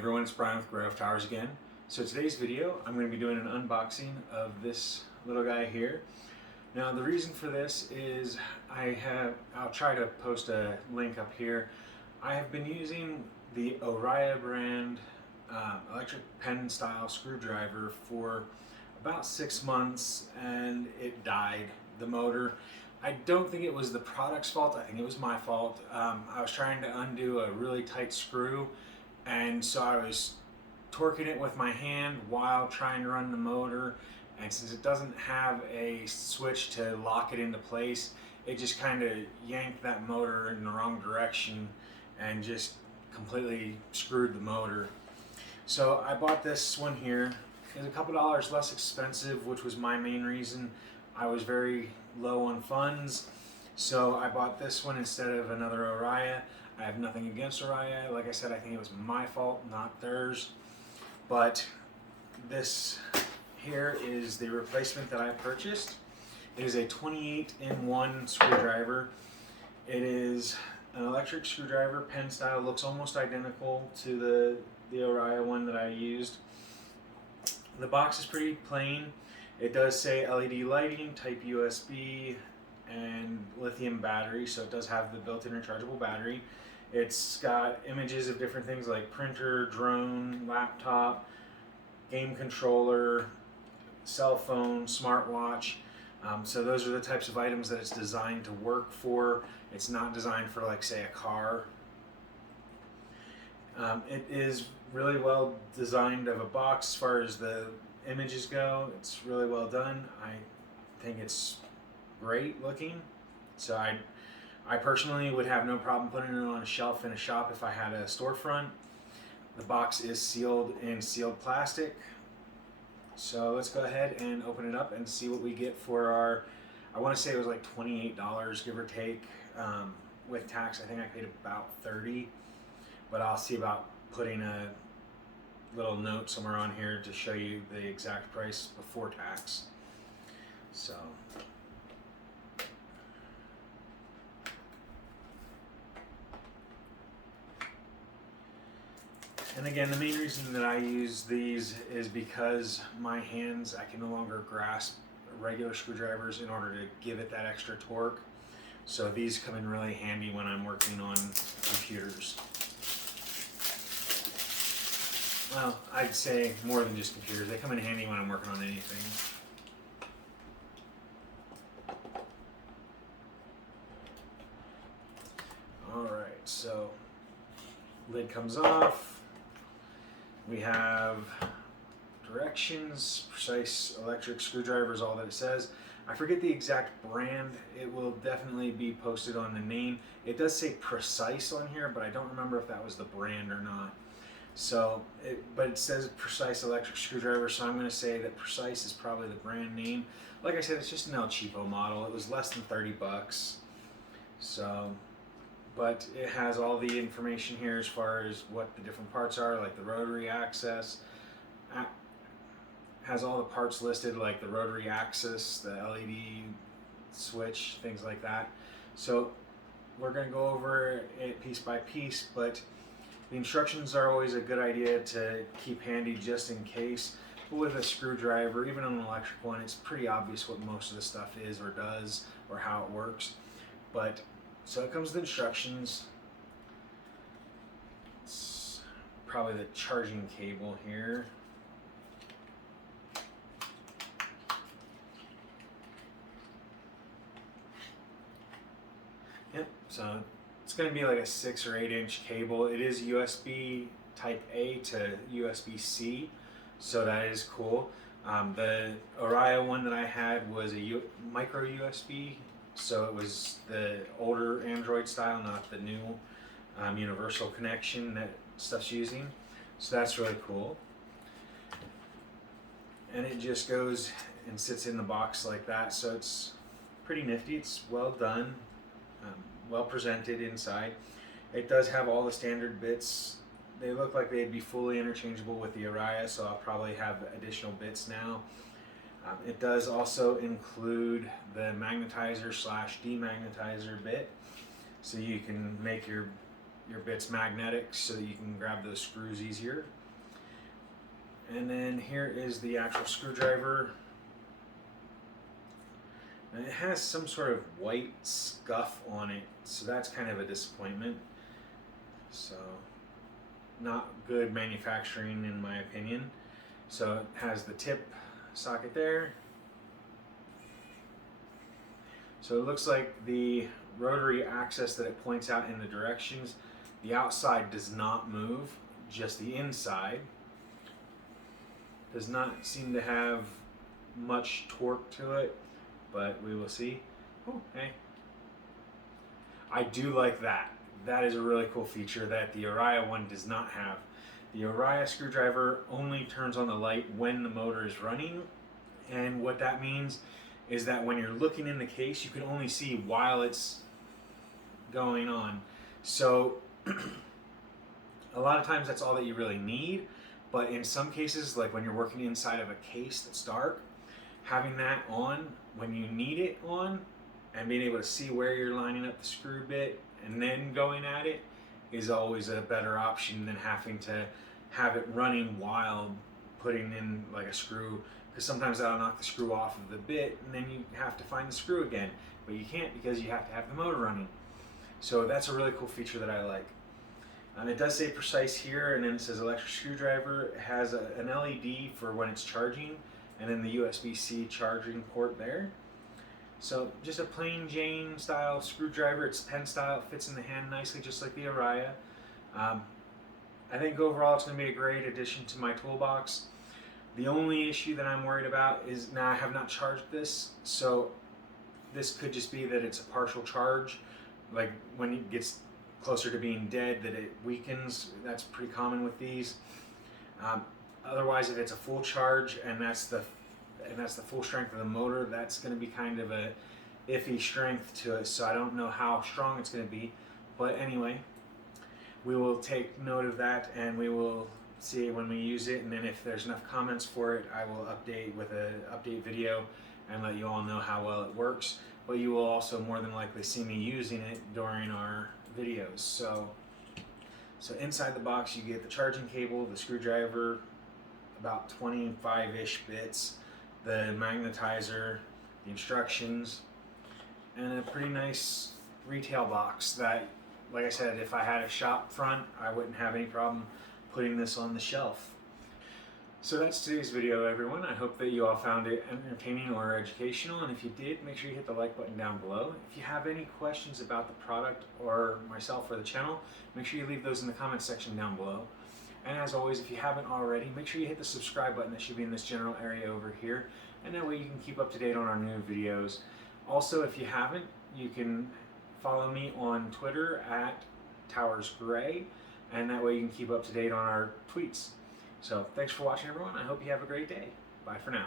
everyone, it's Brian with GreyWolf Towers again. So today's video, I'm going to be doing an unboxing of this little guy here. Now the reason for this is I'll try to post a link up here. I have been using the Oria brand electric pen style screwdriver for about 6 months and it died, the motor. I don't think it was the product's fault, I think it was my fault. I was trying to undo a really tight screw, and so I was torquing it with my hand while trying to run the motor, and since it doesn't have a switch to lock it into place, it just kind of yanked that motor in the wrong direction and just completely screwed the motor. So I bought this one here. It was a couple dollars less expensive, which was my main reason. I was very low on funds, so I bought this one instead of another Oria. I have nothing against Oria. Like I said, I think it was my fault, not theirs. But this here is the replacement that I purchased. It is a 28-in-1 screwdriver. It is an electric screwdriver, pen style, looks almost identical to the Oria one that I used. The box is pretty plain. It does say LED lighting, type USB, and lithium battery, so it does have the built-in rechargeable battery. It's got images of different things like printer, drone, laptop, game controller, cell phone, smartwatch. So those are the types of items that it's designed to work for. It's not designed for, like, say, a car. It is really well designed of a box as far as the images go. It's really well done. I think it's great looking. So I personally would have no problem putting it on a shelf in a shop if I had a storefront. The box is sealed in sealed plastic. So let's go ahead and open it up and see what we get for our, I want to say it was like $28, give or take. With tax, I think I paid about $30, but I'll see about putting a little note somewhere on here to show you the exact price before tax. So and again, the main reason that I use these is because my hands, I can no longer grasp regular screwdrivers in order to give it that extra torque. So these come in really handy when I'm working on computers. Well, I'd say more than just computers. They come in handy when I'm working on anything. Alright, so lid comes off. We have directions, precise electric screwdriver is all that it says. I forget the exact brand. It will definitely be posted on the name. It does say Precise on here, but I don't remember if that was the brand or not. So, but it says Precise electric screwdriver, so I'm going to say that Precise is probably the brand name. Like I said, it's just an El Cheapo model. It was less than 30 bucks. So, but it has all the information here as far as what the different parts are, like the rotary axis. Has all the parts listed, like the rotary axis, the LED switch, things like that. So we're going to go over it piece by piece, but the instructions are always a good idea to keep handy just in case. But with a screwdriver, even on an electric one, it's pretty obvious what most of the stuff is or does or how it works. But so it comes with instructions. It's probably the charging cable here. Yep, so it's going to be like a 6 or 8 inch cable. It is USB type A to USB-C, so that is cool. The Oria one that I had was a micro USB, so it was the older Android style, not the new universal connection that stuff's using. So that's really cool. And it just goes and sits in the box like that, so it's pretty nifty. It's well done. Well presented inside. It does have all the standard bits. They look like they'd be fully interchangeable with the Oria, so I'll probably have additional bits now. It does also include the magnetizer / demagnetizer bit, so you can make your your bit's magnetic so that you can grab those screws easier. And then here is the actual screwdriver. And it has some sort of white scuff on it, so that's kind of a disappointment. So not good manufacturing in my opinion. So it has the tip socket there. So it looks like the rotary axis that it points out in the directions, the outside does not move, just the inside. Does not seem to have much torque to it, but we will see. Oh, hey. I do like that. That is a really cool feature that the Oria one does not have. The Oria screwdriver only turns on the light when the motor is running, and what that means is that when you're looking in the case, you can only see while it's going on. So a lot of times that's all that you really need, but in some cases, like when you're working inside of a case that's dark, having that on when you need it on and being able to see where you're lining up the screw bit and then going at it is always a better option than having to have it running while putting in like a screw, because sometimes that'll knock the screw off of the bit and then you have to find the screw again, but you can't because you have to have the motor running. So that's a really cool feature that I like. It does say precise here, and then it says electric screwdriver. It has an LED for when it's charging, and then the USB-C charging port there. So just a plain Jane style screwdriver. It's pen style, it fits in the hand nicely just like the Oria. I think overall it's going to be a great addition to my toolbox. The only issue that I'm worried about is now I have not charged this, so this could just be that it's a partial charge. Like when it gets closer to being dead, that it weakens. That's pretty common with these. Otherwise, if it's a full charge and that's the full strength of the motor, that's going to be kind of a iffy strength to it. So I don't know how strong it's going to be. But anyway, we will take note of that and we will see when we use it. And then if there's enough comments for it, I will update with an update video and let you all know how well it works. But you will also more than likely see me using it during our videos. So inside the box you get the charging cable, the screwdriver, about 25-ish bits, the magnetizer, the instructions, and a pretty nice retail box that, like I said, if I had a shop front, I wouldn't have any problem putting this on the shelf. So that's today's video, everyone. I hope that you all found it entertaining or educational, and if you did, make sure you hit the like button down below. If you have any questions about the product or myself or the channel, make sure you leave those in the comments section down below. And as always, if you haven't already, make sure you hit the subscribe button that should be in this general area over here, and that way you can keep up to date on our new videos. Also, if you haven't, you can follow me on Twitter at TowersGray, and that way you can keep up to date on our tweets. So thanks for watching, everyone. I hope you have a great day. Bye for now.